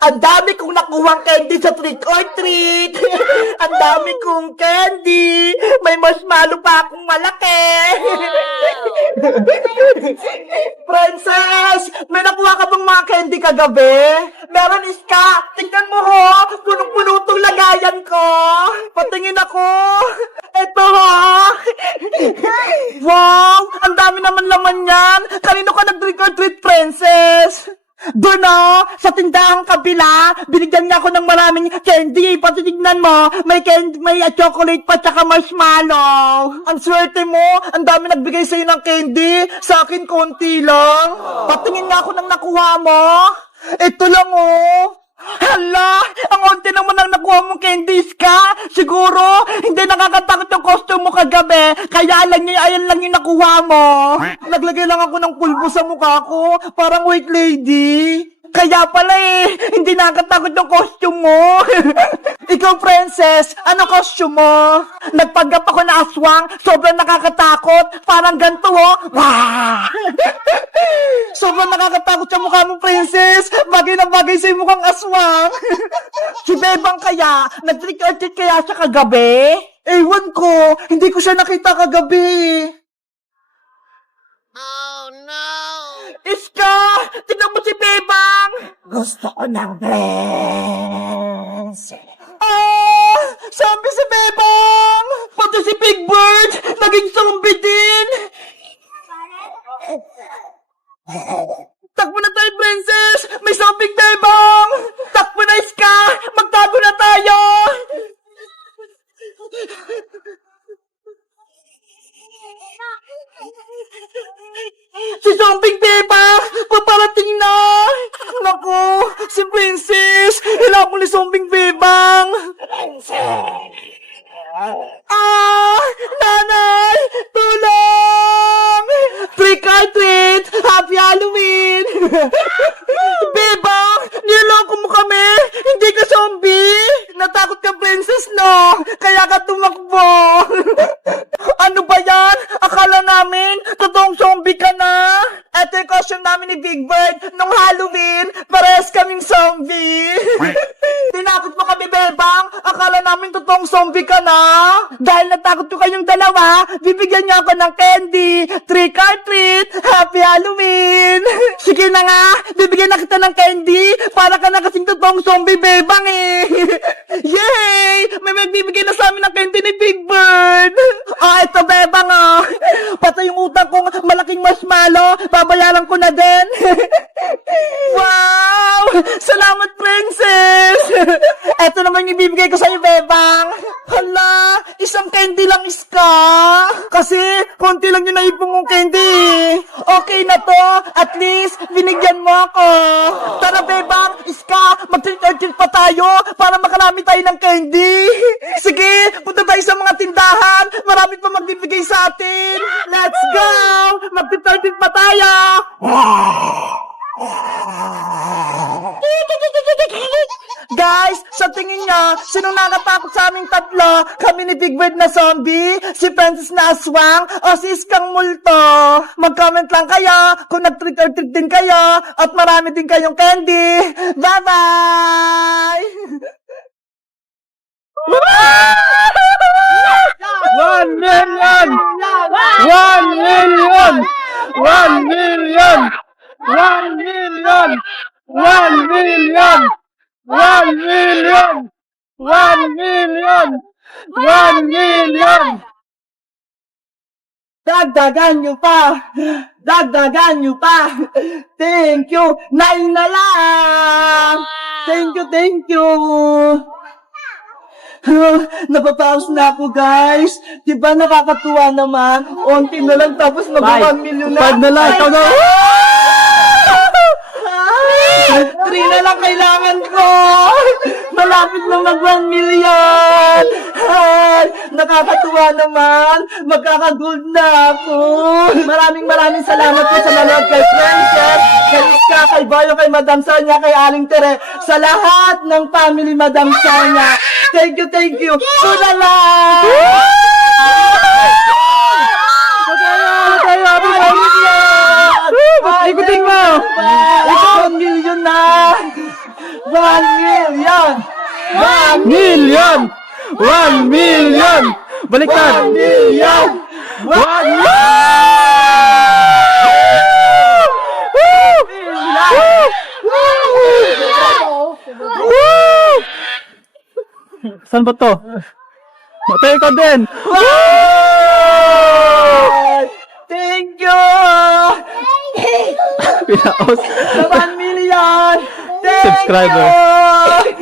Ang dami kong nakuhang candy sa trick or treat. Ang dami kong candy. May marshmallow pa akong malaki. Princess, may nakuha ka bang mga candy kagabi? Meron, Iska. Tingnan mo ho. Punong-puno tong lagayan ko. Patingin ako. Eto ho. Wow, ang dami naman laman yan. Kanino ka nag-trick or treat, Princess? Doon sa tindahang kabila, binigyan niya ako ng maraming candy. Patitignan mo, may candy, may chocolate pa tsaka marshmallow. Ang swerte mo, ang dami nagbigay sa'yo ng candy. Sa akin, konti lang. Patingin nga ako ng nakuha mo. Ito lang Hala, ang onti naman ang nakuha mong candies ka. Siguro, hindi nakakatakot yung costume mo kagabi. Kaya ayan lang yung nakuha mo. Naglagay lang ako ng pulbo sa mukha ko. Parang white lady. Kaya pala hindi nakakatakot yung costume mo. Ikaw, Princess, ano costume mo? Nagpanggap ako na aswang, sobrang nakakatakot. Parang ganito Wah! Sobrang nakakatakot yung mukha mo, Princess. Bagay na bagay sa'yo mukhang aswang. Si Bebang kaya, nag-trick or treat kaya siya kagabi? Ewan ko, hindi ko siya nakita kagabi. Oh no! Iska! Tignan mo si Bebang! Gusto ko ng dress. Zombie si Bebang! Pati si Big Bird! Naging zombie din! Takbo na tayo, Princess! May zombie Bebang! Takbo na, Iska! Magtago na tayo! Si Zombie Bebang! Paparating na! Naku! Si Princess! Kailangan ko ni Zombie Bebang! Nanay! Tulong! Trick or treat! Happy Halloween! Bebang! Niloloko mo kami! Hindi ka zombie! Natakot ka, Princess, no? Kaya ka tumakbo! Ano ba yan? Akala namin, totoong zombie ka na. Ito yung costume namin ni Big Bird nung Halloween. Parehas kaming zombie. Tinakot mo kami, Bebang. Akala namin totoong zombie ka na. Dahil natakot ko kayong dalawa, bibigyan niyo ako ng candy. Trick or treat. Happy Halloween. Sige na nga, bibigyan na kita ng candy. Para ka na kasing totoong zombie, Bebang Yay! May magbibigay na sa amin ng candy ni Big Bird. Ito, Bebang Pati yung utang kong malaking marshmallow, babayaran ko na din. Wow! Salamat, Princess! Ito naman yung ibibigay ko sa'yo, Bebang. Hala, isang candy lang, Iska. Kasi, konti lang yung naipong mong candy. Okay na to. At least, binigyan mo ako. Tara, Bebang, Iska, mag-treat or treat pa tayo para makarami tayo ng candy. Sige, punta tayo sa mga tindahan. Marami pa magbibigay sa atin. Let's go! Mag-treat or treat pa tayo. Guys, sa tingin niya, sinong nakatakot sa aming tatlo? Kami ni Big Bird na zombie, si Princess na aswang, o si Iskang multo? Mag-comment lang kayo kung nag-trick or treat din kayo at marami din kayong candy. Bye-bye! 1 million! 1 million! 1 million! 1 million! 1 million! 1 million! 1 million! 1 million! Dagdagan nyo pa! Dagdagan nyo pa! Thank you! 9 na lang! Thank you, thank you! Napapaus na ako, guys. Diba nakakatuwa naman? Unti na lang tapos mag-1 million na. 5 na lang, ikaw na. 3 na lang kailangan ko. Malapit na mag-1 million. Nakakatuwa naman. Magkaka-gold na ako. Maraming salamat po sa nanood kay Princess, kay Iska, kay Boyo, kay Madam Sonia, kay Aling Tere, sa lahat ng family Madam Sonia. Thank you. Tulala! Ikutin mo! 1 million na! million! 1 million! 1 million! Baliktad! 1 million! 1 million! Saan ba to? Matay ka din! Thank you! Pinaos. Sa 1 million! Thank Subscriber. you!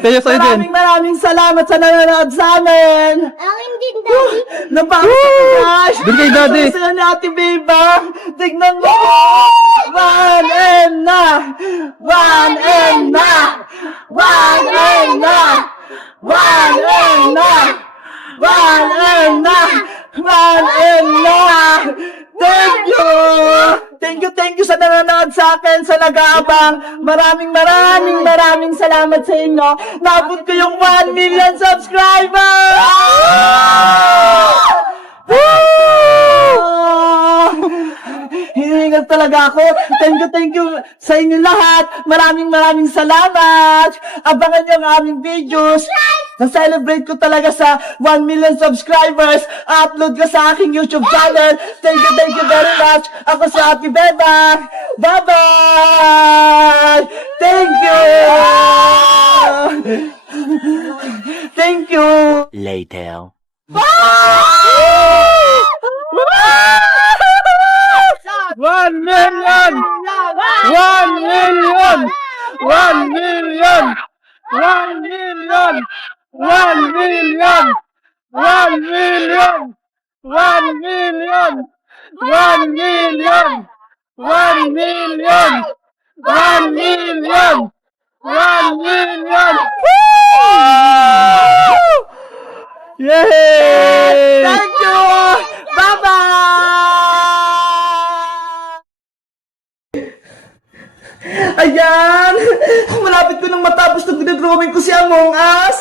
Thank you sa'yo din. Maraming salamat sa nanonood sa amin! Akin din, Daddy. Napakasaya ko, guys! Din kay Daddy. Sa'yo ni Ate Bebang! Tignan mo! 1M na! 1M na! 1M na! 1M na! 1M na! 1M na! Thank you! Thank you sa nanonood sa akin, sa nag-aabang. Maraming salamat sa inyo. Nabot ko yung 1 million subscribers! Hiningal talaga ako. Thank you sa inyo lahat. Maraming salamat. Abangan nyo ang aming videos. Na-celebrate ko talaga sa 1 million subscribers. Upload ko sa aking YouTube channel. Thank you very much. Ako si Ate Bebang. Bye-bye! Thank you! Thank you! Later. 1 million! 1 million! 1 million! 1 million! 1 million! 1 million! 1 million! 1 million! 1 million! 1 million! 1 million! Yay! Thank you! Bye-bye! Ayan! Malapit ko nang matapos na ginagrawing ko si Among Us!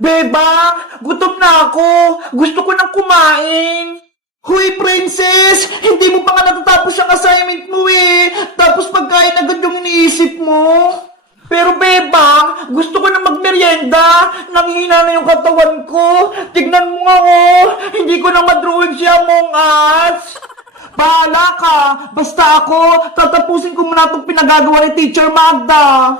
Bebang! Gutom na ako! Gusto ko nang kumain! Huy, princess! Hindi mo pa nga natatapos ang assignment mo eh! Tapos pagkain agad yung iniisip mo! Pero bebang, gusto ko na magmerienda. Nanghihina na yung katawan ko. Tignan mo nga oh, hindi ko na madrawing si Among Us. Bahala ka. Basta ako, tatapusin ko muna itong pinagagawa ni Teacher Magda.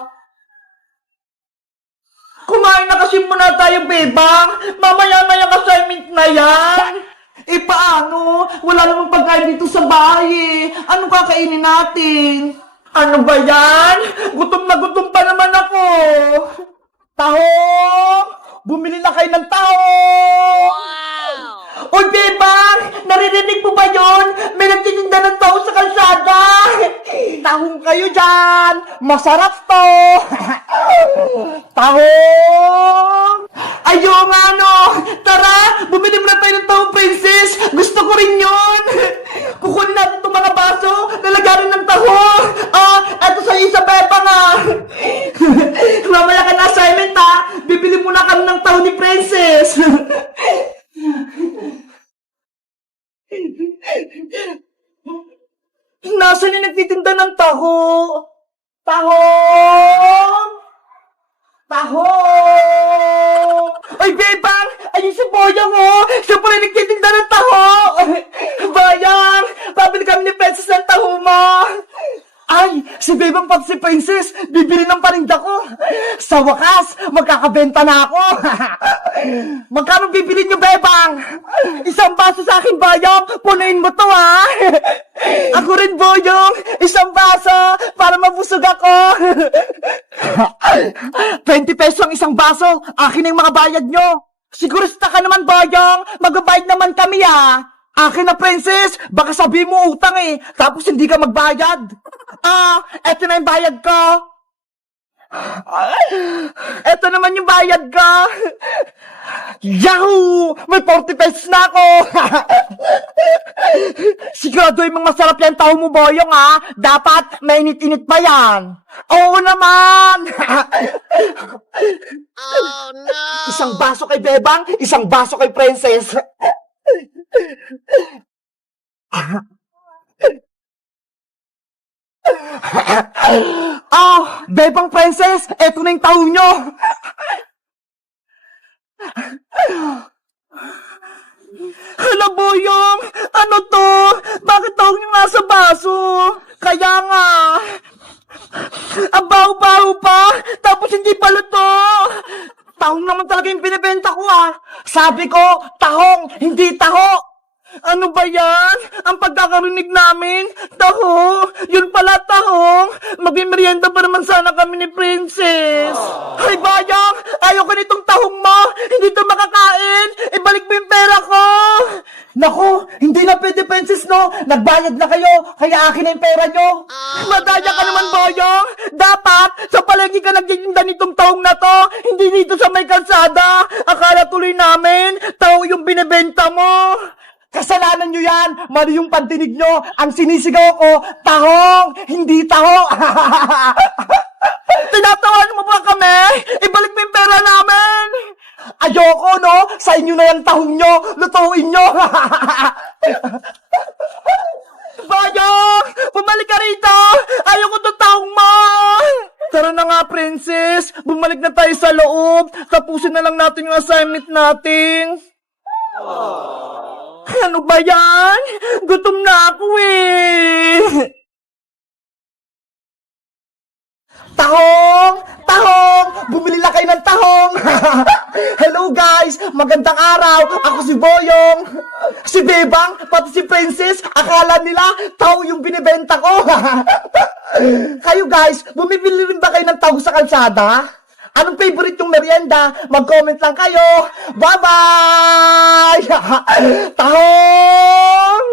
Kumain na kasi muna tayo, bebang. Mamaya na yung assignment na yan. Eh paano? Wala namang pagkain dito sa bahay eh. Ano kakainin natin? Ano ba yan? Gutom na gutom pa naman ako. Tahong! Bumili na kayo ng tahong! Wow! Oy, bebang! Naririnig mo ba yon? May nagtitinda ng tahong sa kalsada! Tahong kayo dyan! Masarap to! Tahong! Ayaw nga no! Tara! Bumili mo na tayo ng tahong, princess! Gusto ko rin yun! Kukunin natin itong mga baso, lalagarin ng tahong! Eto sa isa, bebang ah! Mamaya ka na assignment ha! Bibili muna kami ng tahong ni princess! Nasaan yung nagtitinda ng taho? Tahong! Tahong! Ay, bebang! Ayun si Boyang, oh! Siya pala nagtitinda ng taho! Bayang! Pabili kami ni Princess ng taho mo! Ay! Si Bebang pati si Princess! Bibili ng paninda ko! Sa wakas! Magkakabenta na ako! Magkano bibili niyo, Bebang? Isang baso sa akin, Boyong! Punuin mo to, ha! Ako rin, Boyong! Isang baso! Para mabusog ako! 20 pesos ang isang baso! Akin ang mga bayad nyo! Sigurista ka naman, Boyong! Magbabayad naman kami, ha! Akin na, princess! Baka sabi mo utang eh, tapos hindi ka magbayad. Eto na yung bayad ko. Eto naman yung bayad ko. Yahoo! May 40 pesos na ako. Sigurado yung masarap yan taho mo, Boyong, ha? Dapat mainit-init pa yan. Oo naman! Oh, no! Isang baso kay Bebang, isang baso kay Princess. Bebang Princess, eto na yung tahong nyo. Hala, Boyong! Ano to? Bakit tahong yung nasa baso? Kaya nga. Ang baho-baho pa, tapos hindi pa luto. Tahong naman talaga yung binibenta ko Sabi ko, tahong, hindi taho. Ano ba yan? Ang pagkakarinig namin, taho. Yun pala, tahong. Magmimerienda pa naman sana kami ni Princess. Ay, Bayang, ayaw ko nitong tahong mo. Hindi to makakain. Ibalik mo yung pera ko. Naku, hindi na pwede, Princess, no? Nagbayad na kayo, kaya akin na yung pera nyo. Madaya ka naman, Bayang. Dapat, sa palengke ka nagtitinda nitong tahong na to. Hindi dito sa may kalsada. Akala tuloy namin, taho yung binibenta mo. Kasalanan nyo yan! Mali yung pantinig nyo! Ang sinisigaw ko, tahong! Hindi taho! Tinatawan mo ba kami? Ibalik mo yung pera namin! Ayoko, no? Sa inyo na yung tahong nyo! Lutuin nyo! Bayang! Bumalik ka rito! Ayoko itong tahong mo! Tara na nga, Princess! Bumalik na tayo sa loob! Tapusin na lang natin yung assignment natin! Ano ba yan? Gutom na ako Tahong! Tahong! Bumili lang kayo ng tahong! Hello guys! Magandang araw! Ako si Boyong! Si Bebang, pati si Princess, akala nila tahong yung binibenta ko! Kayo guys, bumibili rin ba kayo ng tahong sa kalsada? Anong favorite yung merienda? Mag-comment lang kayo. Bye-bye! Tahong!